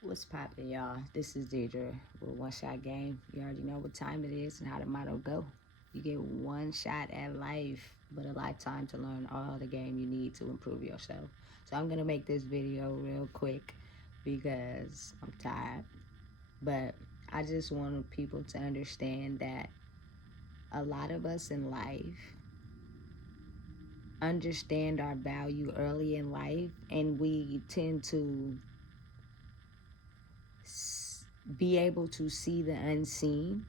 What's poppin', y'all? This is Deidre with One Shot Game. You already know what time it is and how the motto go. You get one shot at life, but a lifetime to learn all the game you need to improve yourself. So I'm gonna make this video real quick because I'm tired. But I just want people to understand that a lot of us in life understand our value early in life, and we tend to be able to see the unseen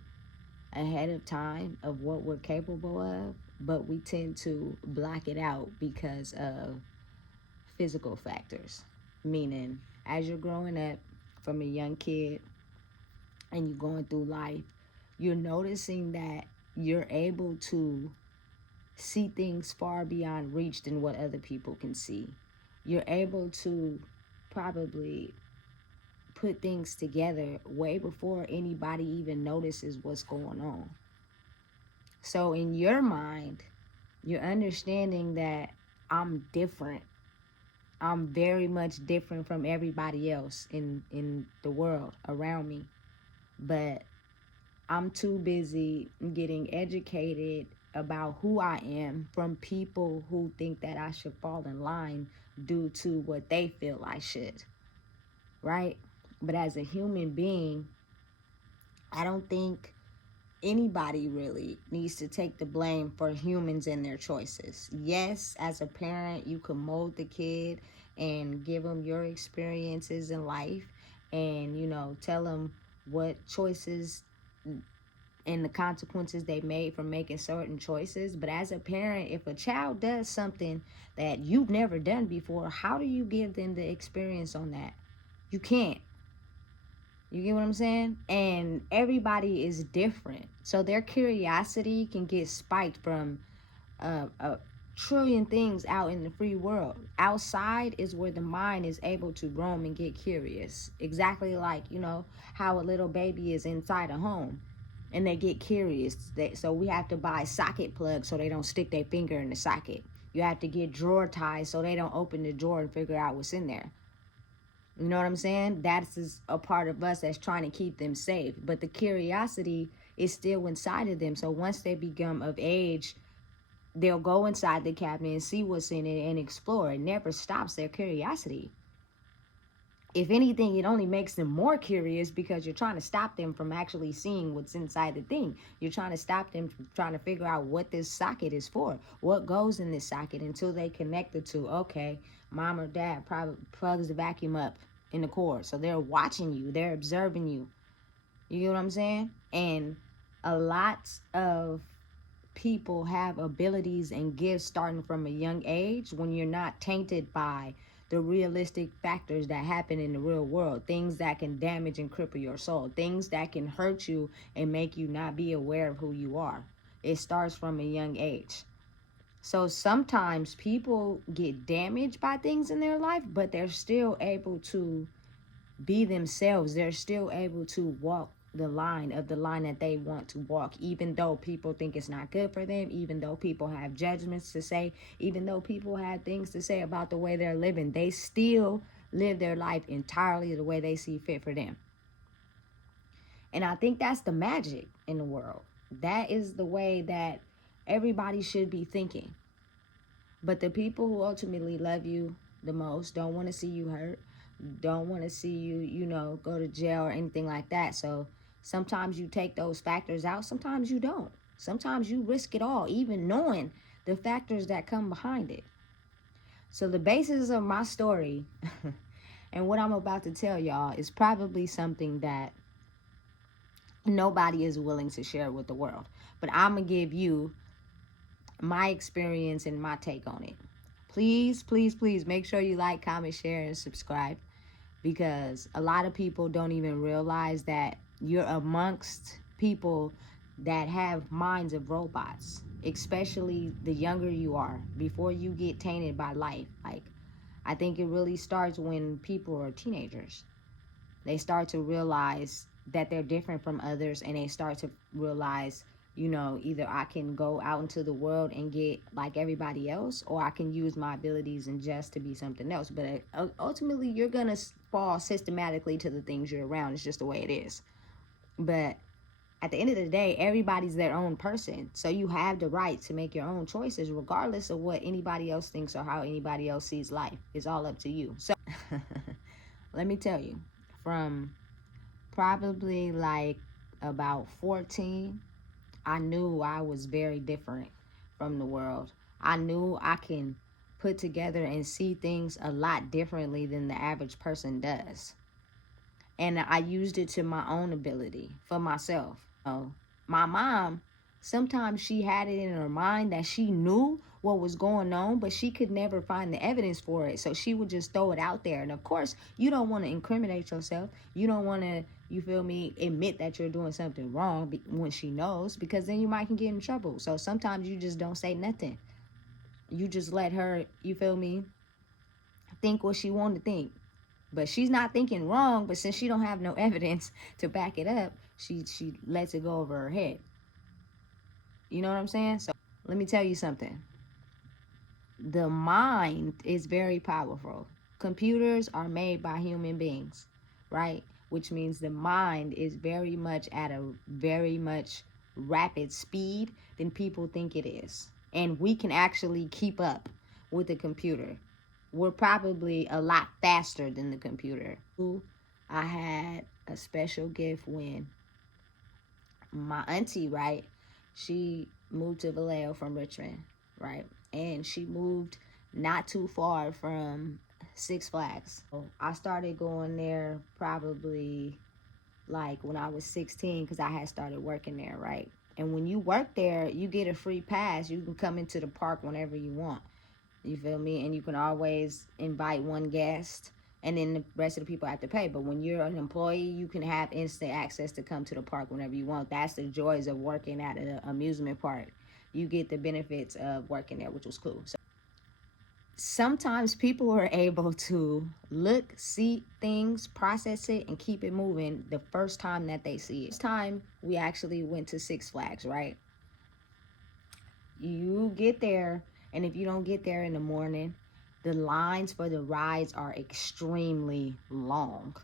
ahead of time of what we're capable of, but we tend to block it out because of physical factors. Meaning, as you're growing up from a young kid and you're going through life, you're noticing that you're able to see things far beyond reach than what other people can see. You're able to probably put things together way before anybody even notices what's going on. So in your mind, you're understanding that I'm different. I'm very much different from everybody else in the world around me. But I'm too busy getting educated about who I am from people who think that I should fall in line due to what they feel I should. Right? But as a human being, I don't think anybody really needs to take the blame for humans and their choices. Yes, as a parent, you can mold the kid and give them your experiences in life and, tell them what choices and the consequences they made from making certain choices. But as a parent, if a child does something that you've never done before, how do you give them the experience on that? You can't. You get what I'm saying? And everybody is different. So their curiosity can get spiked from a trillion things out in the free world. Outside is where the mind is able to roam and get curious. Exactly like, how a little baby is inside a home and they get curious. So we have to buy socket plugs so they don't stick their finger in the socket. You have to get drawer ties so they don't open the drawer and figure out what's in there. You know what I'm saying? That's a part of us that's trying to keep them safe. But the curiosity is still inside of them. So once they become of age, they'll go inside the cabinet and see what's in it and explore. It never stops their curiosity. If anything, it only makes them more curious because you're trying to stop them from actually seeing what's inside the thing. You're trying to stop them from trying to figure out what this socket is for, what goes in this socket until they connect the two. Okay, mom or dad probably plugs the vacuum up in the cord. So they're watching you, they're observing you. You get what I'm saying? And a lot of people have abilities and gifts starting from a young age when you're not tainted by the realistic factors that happen in the real world, things that can damage and cripple your soul, things that can hurt you and make you not be aware of who you are. It starts from a young age. So sometimes people get damaged by things in their life, but they're still able to be themselves. They're still able to walk the line that they want to walk, even though people think it's not good for them, even though people have judgments to say, even though people have things to say about the way they're living. They still live their life entirely the way they see fit for them. And I think that's the magic in the world. That is the way that everybody should be thinking. But the people who ultimately love you the most don't want to see you hurt, don't want to see you, go to jail or anything like that. So sometimes you take those factors out, sometimes you don't. Sometimes you risk it all, even knowing the factors that come behind it. So the basis of my story and what I'm about to tell y'all is probably something that nobody is willing to share with the world. But I'm going to give you my experience and my take on it. Please, please, please make sure you like, comment, share, and subscribe, because a lot of people don't even realize that you're amongst people that have minds of robots, especially the younger you are, before you get tainted by life. Like, I think it really starts when people are teenagers. They start to realize that they're different from others, and they start to realize Either I can go out into the world and get like everybody else, or I can use my abilities and just to be something else. But ultimately, you're going to fall systematically to the things you're around. It's just the way it is. But at the end of the day, everybody's their own person. So you have the right to make your own choices, regardless of what anybody else thinks or how anybody else sees life. It's all up to you. So let me tell you, from probably like about 14, I knew I was very different from the world. I knew I can put together and see things a lot differently than the average person does. And I used it to my own ability for myself. My mom, sometimes she had it in her mind that she knew what was going on, but she could never find the evidence for it. So she would just throw it out there. And of course, you don't want to incriminate yourself. You don't want to, you feel me, admit that you're doing something wrong when she knows, because then you might can get in trouble. So sometimes you just don't say nothing. You just let her, you feel me, think what she wanted to think. But she's not thinking wrong, but since she don't have no evidence to back it up, she lets it go over her head. You know what I'm saying? So let me tell you something. The mind is very powerful. Computers are made by human beings, right? Which means the mind is very much at a very much rapid speed than people think it is. And we can actually keep up with the computer. We're probably a lot faster than the computer. I had a special gift when my auntie, right, she moved to Vallejo from Richmond, right, and she moved not too far from Six Flags. So I started going there probably like when I was 16, because I had started working there, right? And when you work there, you get a free pass. You can come into the park whenever you want. You feel me? And you can always invite one guest, and then the rest of the people have to pay. But when you're an employee, you can have instant access to come to the park whenever you want. That's the joys of working at an amusement park. You get the benefits of working there, which was cool. So sometimes people are able to look, see things, process it, and keep it moving the first time that they see it. This time we actually went to Six Flags, right? You get there, and if you don't get there in the morning, the lines for the rides are extremely long,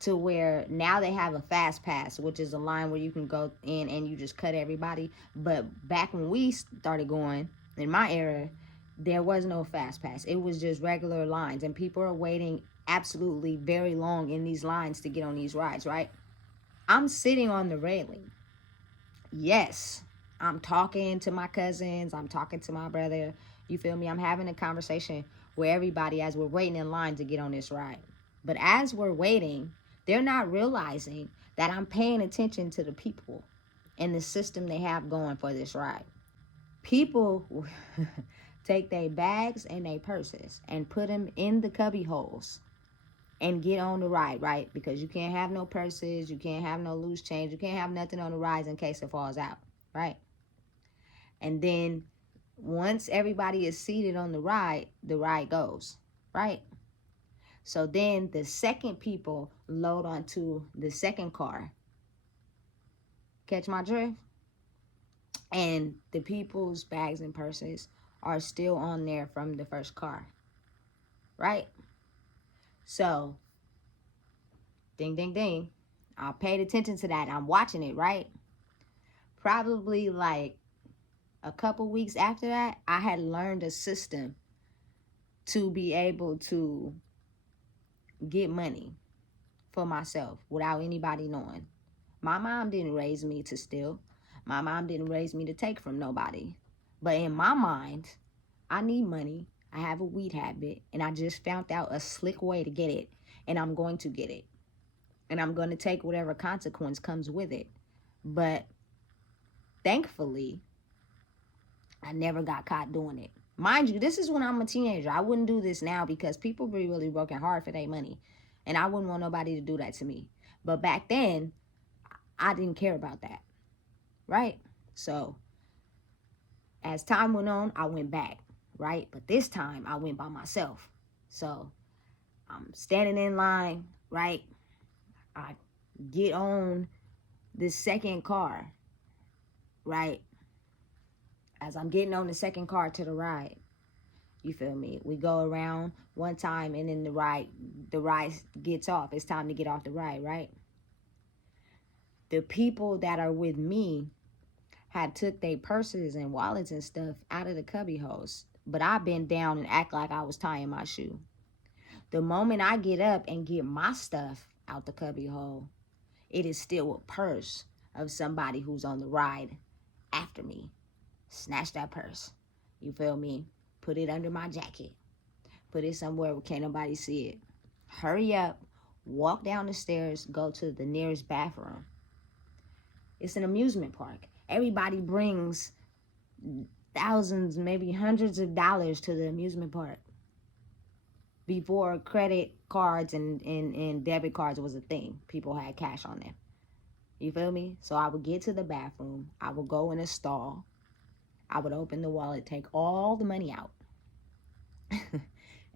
to where now they have a fast pass, which is a line where you can go in and you just cut everybody. But back when we started going, in my era, there was no fast pass. It was just regular lines, and people are waiting absolutely very long in these lines to get on these rides, right? I'm sitting on the railing. Yes, I'm talking to my cousins. I'm talking to my brother. You feel me? I'm having a conversation with everybody as we're waiting in line to get on this ride. But as we're waiting, they're not realizing that I'm paying attention to the people and the system they have going for this ride. People take their bags and their purses and put them in the cubby holes and get on the ride, right? Because you can't have no purses, you can't have no loose change, you can't have nothing on the rides in case it falls out, right? And then once everybody is seated on the ride goes, right? So then the second people load onto the second car. Catch my drift? And the people's bags and purses are still on there from the first car, right? So, ding, ding, ding. I paid attention to that. I'm watching it, right? Probably like a couple weeks after that, I had learned a system to be able to get money for myself without anybody knowing. My mom didn't raise me to steal. My mom didn't raise me to take from nobody. But in my mind, I need money. I have a weed habit, and I just found out a slick way to get it, and I'm going to get it. And I'm going to take whatever consequence comes with it. But thankfully, I never got caught doing it. Mind you, this is when I'm a teenager. I wouldn't do this now because people be really working hard for their money. And I wouldn't want nobody to do that to me. But back then, I didn't care about that. Right? So, as time went on, I went back. Right? But this time, I went by myself. So, I'm standing in line. Right? I get on the second car. right? As I'm getting on the second car to the ride, you feel me? We go around one time and then the ride gets off. It's time to get off the ride, right? The people that are with me had took their purses and wallets and stuff out of the cubby holes. But I bent down and act like I was tying my shoe. The moment I get up and get my stuff out the cubby hole, it is still a purse of somebody who's on the ride after me. Snatch that purse. You feel me? Put it under my jacket. Put it somewhere where can't nobody see it. Hurry up, walk down the stairs, go to the nearest bathroom. It's an amusement park. Everybody brings thousands, maybe hundreds of dollars to the amusement park. Before credit cards and debit cards was a thing, people had cash on them. You feel me? So I would get to the bathroom. I would go in a stall. I would open the wallet, take all the money out,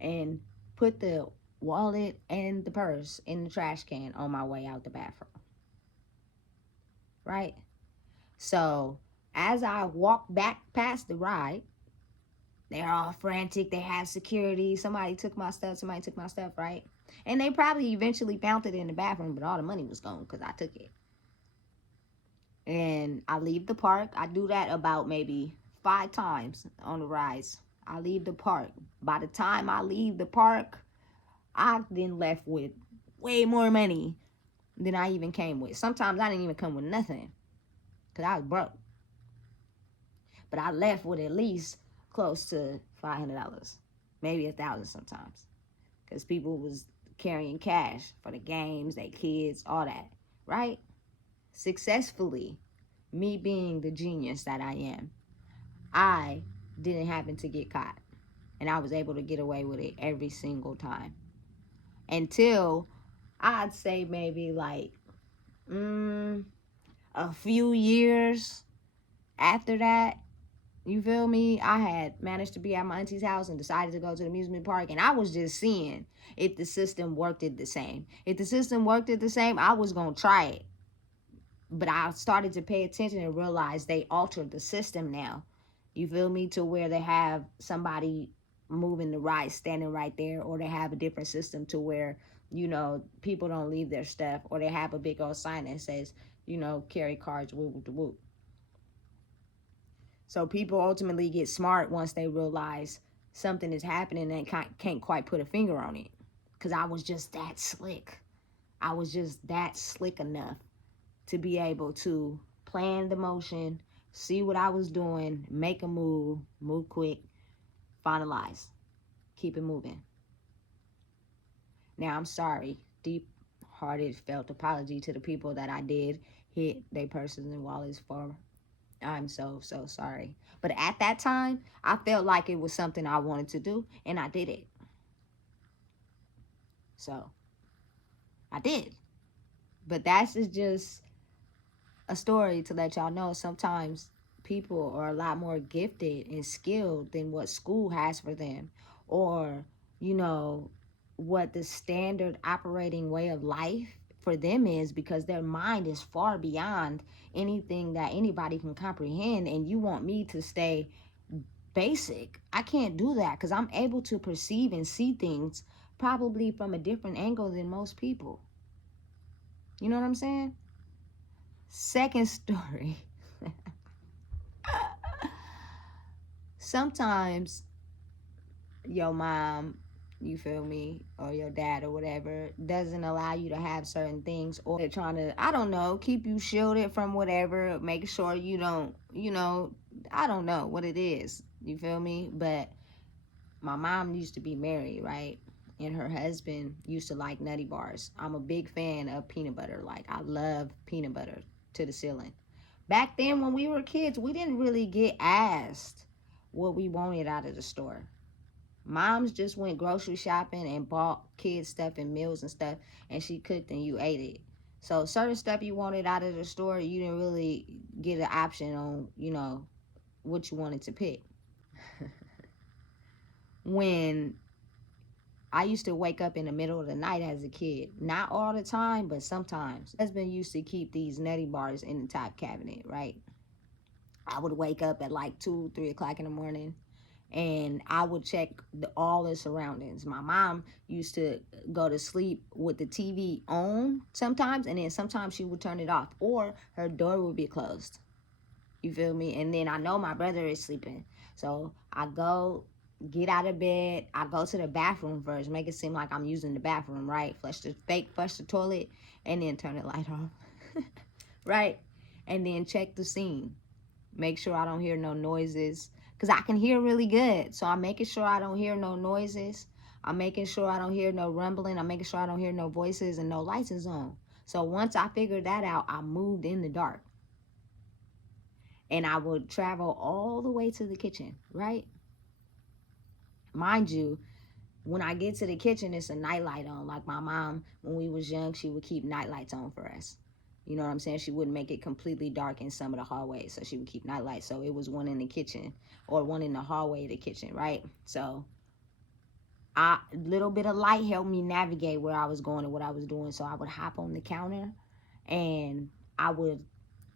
and put the wallet and the purse in the trash can on my way out the bathroom. Right? So as I walk back past the ride, they're all frantic. They have security. Somebody took my stuff, right? And they probably eventually found it in the bathroom, but all the money was gone because I took it. And I leave the park. I do that about maybe 5 times on the rides. I leave the park. By the time I leave the park, I then left with way more money than I even came with. Sometimes I didn't even come with nothing because I was broke. But I left with at least close to $500, maybe $1,000 sometimes, because people was carrying cash for the games, their kids, all that, right? Successfully, me being the genius that I am, I didn't happen to get caught, and I was able to get away with it every single time until I'd say maybe like a few years after that. You feel me? I had managed to be at my auntie's house and decided to go to the amusement park. And I was just seeing if the system worked it the same. If the system worked it the same, I was going to try it. But I started to pay attention and realize they altered the system now. You feel me? To where they have somebody moving the ride, standing right there. Or they have a different system to where, you know, people don't leave their stuff. Or they have a big old sign that says, you know, carry cards, whoop, whoop, whoop. So people ultimately get smart once they realize something is happening and can't quite put a finger on it. Because I was just that slick. I was just that slick enough to be able to plan the motion, see what I was doing, make a move quick, finalize, keep it moving. Now, I'm sorry. Deep-hearted, felt apology to the people that I did hit their purses and wallets for. I'm so sorry. But at that time, I felt like it was something I wanted to do, and I did it. So, I did. But that's just a story to let y'all know sometimes people are a lot more gifted and skilled than what school has for them. Or, you know, what the standard operating way of life for them is, because their mind is far beyond anything that anybody can comprehend. And you want me to stay basic. I can't do that because I'm able to perceive and see things probably from a different angle than most people. You know what I'm saying? Second story. Sometimes your mom, you feel me, or your dad or whatever, doesn't allow you to have certain things, or they're trying to, I don't know, keep you shielded from whatever, make sure you don't, you know, I don't know what it is, you feel me? But my mom used to be married, right? And her husband used to like nutty bars. I'm a big fan of peanut butter. Like, I love peanut butter to the ceiling. Back then when we were kids, we didn't really get asked what we wanted out of the store. Moms just went grocery shopping and bought kids stuff and meals and stuff, and she cooked and you ate it. So certain stuff you wanted out of the store, you didn't really get an option on, you know, what you wanted to pick. When I used to wake up in the middle of the night as a kid, not all the time, but sometimes. My husband used to keep these nutty bars in the top cabinet, right? I would wake up at like 2, 3 o'clock in the morning, and I would check all the surroundings. My mom used to go to sleep with the TV on sometimes, and then sometimes she would turn it off, or her door would be closed. You feel me? And then I know my brother is sleeping. So I go get out of bed. I go to the bathroom first, make it seem like I'm using the bathroom, right? Flush the toilet, and then turn the light off. Right? And then check the scene. Make sure I don't hear no noises. Because I can hear really good. So I'm making sure I don't hear no noises. I'm making sure I don't hear no rumbling. I'm making sure I don't hear no voices and no lights is on. So once I figured that out, I moved in the dark. And I would travel all the way to the kitchen, right? Mind you, when I get to the kitchen, it's a nightlight on. Like my mom, when we was young, she would keep nightlights on for us. You know what I'm saying? She wouldn't make it completely dark in some of the hallways, so she would keep nightlights. So it was one in the kitchen or one in the hallway of the kitchen, right? So a little bit of light helped me navigate where I was going and what I was doing. So I would hop on the counter and I would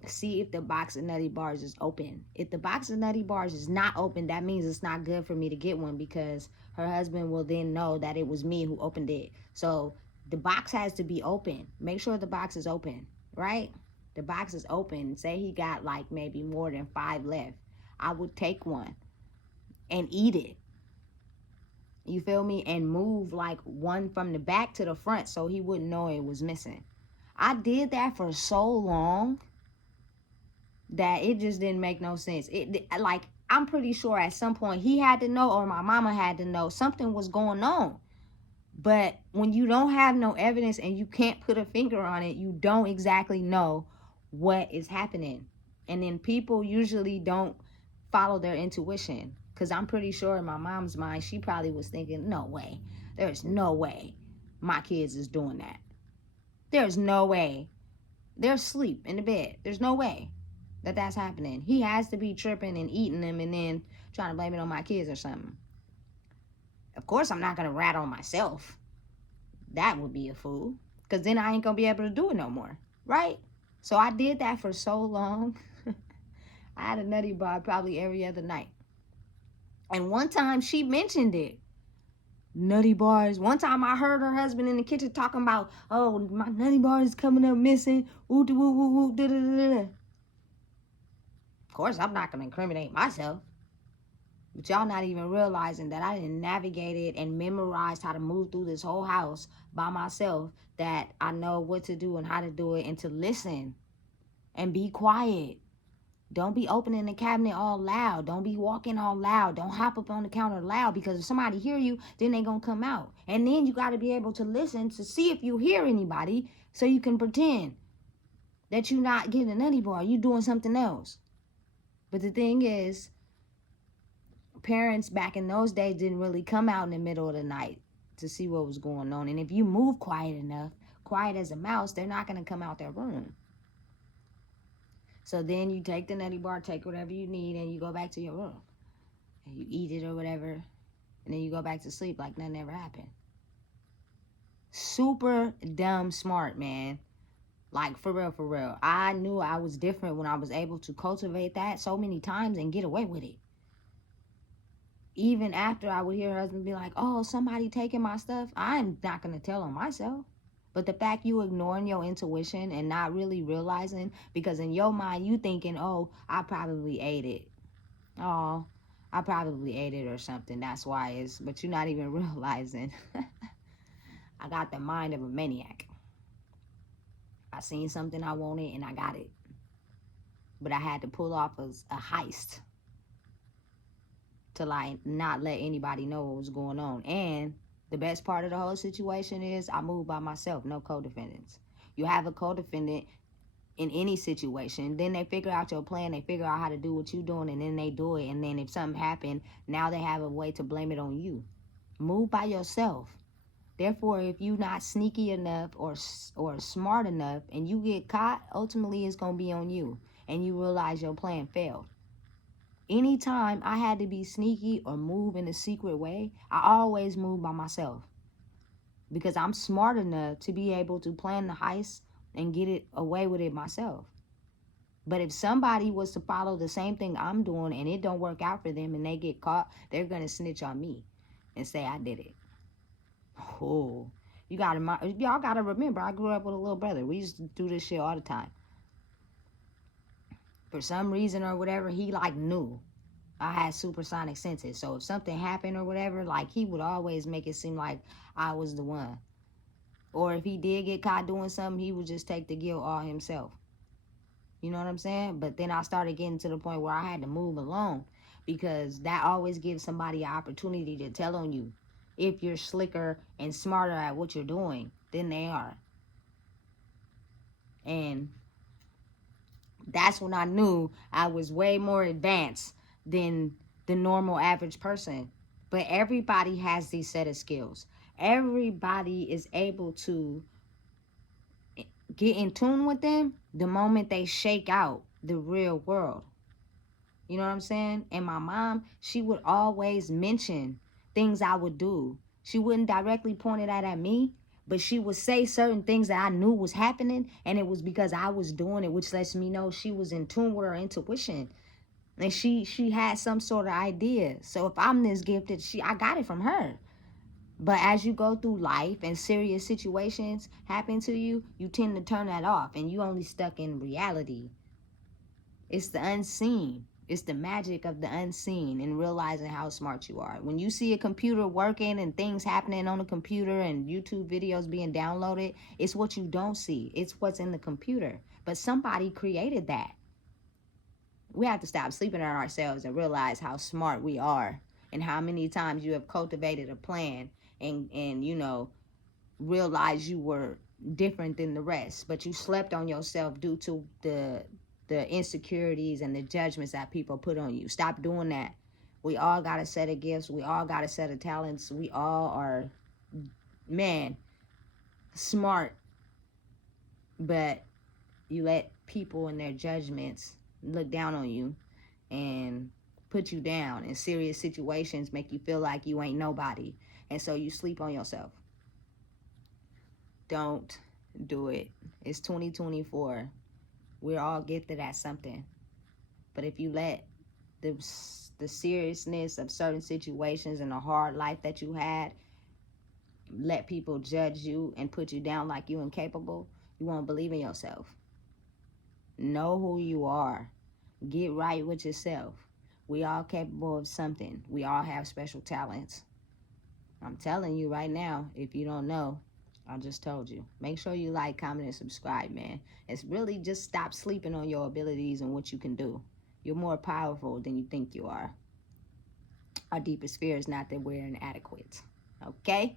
see if the box of Nutty Bars is open. If the box of Nutty Bars is not open, that means it's not good for me to get one, because her husband will then know that it was me who opened it. So the box has to be open. Make sure the box is open, right? The box is open. Say he got like maybe more than 5 left. I would take one and eat it. You feel me? And move like one from the back to the front so he wouldn't know it was missing. I did that for so long that it just didn't make no sense. It like, I'm pretty sure at some point he had to know, or my mama had to know, something was going on. But when you don't have no evidence and you can't put a finger on it, you don't exactly know what is happening. And then people usually don't follow their intuition, because I'm pretty sure in my mom's mind, she probably was thinking, no way, there's no way my kids is doing that. There's no way. They're asleep in the bed. There's no way that that's happening. He has to be tripping and eating them and then trying to blame it on my kids or something. Of course, I'm not going to rat on myself. That would be a fool, because then I ain't going to be able to do it no more, right? So I did that for so long. I had a Nutty Bar probably every other night. And one time she mentioned it. Nutty Bars. One time I heard her husband in the kitchen talking about, oh, my Nutty Bar is coming up missing. Ooh, woo, woo, woo, da, da, da, da. Of course, I'm not going to incriminate myself. But y'all not even realizing that I didn't navigate it and memorized how to move through this whole house by myself, that I know what to do and how to do it, and to listen and be quiet. Don't be opening the cabinet all loud. Don't be walking all loud. Don't hop up on the counter loud, because if somebody hear you, then they gonna come out. And then you got to be able to listen to see if you hear anybody, so you can pretend that you're not getting a Nutty Bar. You doing something else. But the thing is, parents back in those days didn't really come out in the middle of the night to see what was going on. And if you move quiet enough, quiet as a mouse, they're not going to come out their room. So then you take the Nutty Bar, take whatever you need, and you go back to your room. And you eat it or whatever, and then you go back to sleep like nothing ever happened. Super dumb smart, man. Like, for real, for real. I knew I was different when I was able to cultivate that so many times and get away with it. Even after I would hear her husband be like, oh, somebody taking my stuff, I'm not going to tell on myself. But the fact you ignoring your intuition and not really realizing, because in your mind you thinking, oh, I probably ate it. Oh, I probably ate it or something. That's why it's, but you're not even realizing. I got the mind of a maniac. I seen something I wanted and I got it. But I had to pull off a heist to like not let anybody know what was going on. And the best part of the whole situation is I moved by myself, no co-defendants. You have a co-defendant in any situation, then they figure out your plan, they figure out how to do what you're doing, and then they do it. And then if something happened, now they have a way to blame it on you. Move by yourself. Therefore, if you're not sneaky enough or smart enough and you get caught, ultimately it's going to be on you. And you realize your plan failed. Anytime I had to be sneaky or move in a secret way, I always moved by myself. Because I'm smart enough to be able to plan the heist and get it away with it myself. But if somebody was to follow the same thing I'm doing and it don't work out for them and they get caught, they're going to snitch on me and say I did it. Oh, y'all gotta remember, I grew up with a little brother. We used to do this shit all the time. For some reason or whatever, he like knew I had supersonic senses. So if something happened or whatever, like he would always make it seem like I was the one. Or if he did get caught doing something, he would just take the guilt all himself. You know what I'm saying? But then I started getting to the point where I had to move alone, because that always gives somebody an opportunity to tell on you if you're slicker and smarter at what you're doing than they are. And that's when I knew I was way more advanced than the normal average person. But everybody has these set of skills. Everybody is able to get in tune with them the moment they shake out the real world. You know what I'm saying? And my mom, she would always mention things I would do. She wouldn't directly point it out at me, but she would say certain things that I knew was happening, and it was because I was doing it, which lets me know she was in tune with her intuition. And she had some sort of idea. So if I'm this gifted, I got it from her. But as you go through life and serious situations happen to you, you tend to turn that off and you only stuck in reality. It's the unseen. It's the magic of the unseen and realizing how smart you are. When you see a computer working and things happening on the computer and YouTube videos being downloaded, it's what you don't see. It's what's in the computer. But somebody created that. We have to stop sleeping on ourselves and realize how smart we are and how many times you have cultivated a plan and you know, realize you were different than the rest, but you slept on yourself due to the insecurities and the judgments that people put on you. Stop doing that. We all got a set of gifts. We all got a set of talents. We all are, man, smart. But you let people and their judgments look down on you and put you down in serious situations, make you feel like you ain't nobody. And so you sleep on yourself. Don't do it. It's 2024. We're all gifted at something. But if you let the seriousness of certain situations and the hard life that you had let people judge you and put you down like you incapable, you won't believe in yourself. Know who you are. Get right with yourself. We all capable of something. We all have special talents. I'm telling you right now, if you don't know, I just told you. Make sure you like, comment, and subscribe, man. It's really just stop sleeping on your abilities and what you can do. You're more powerful than you think you are. Our deepest fear is not that we're inadequate. Okay?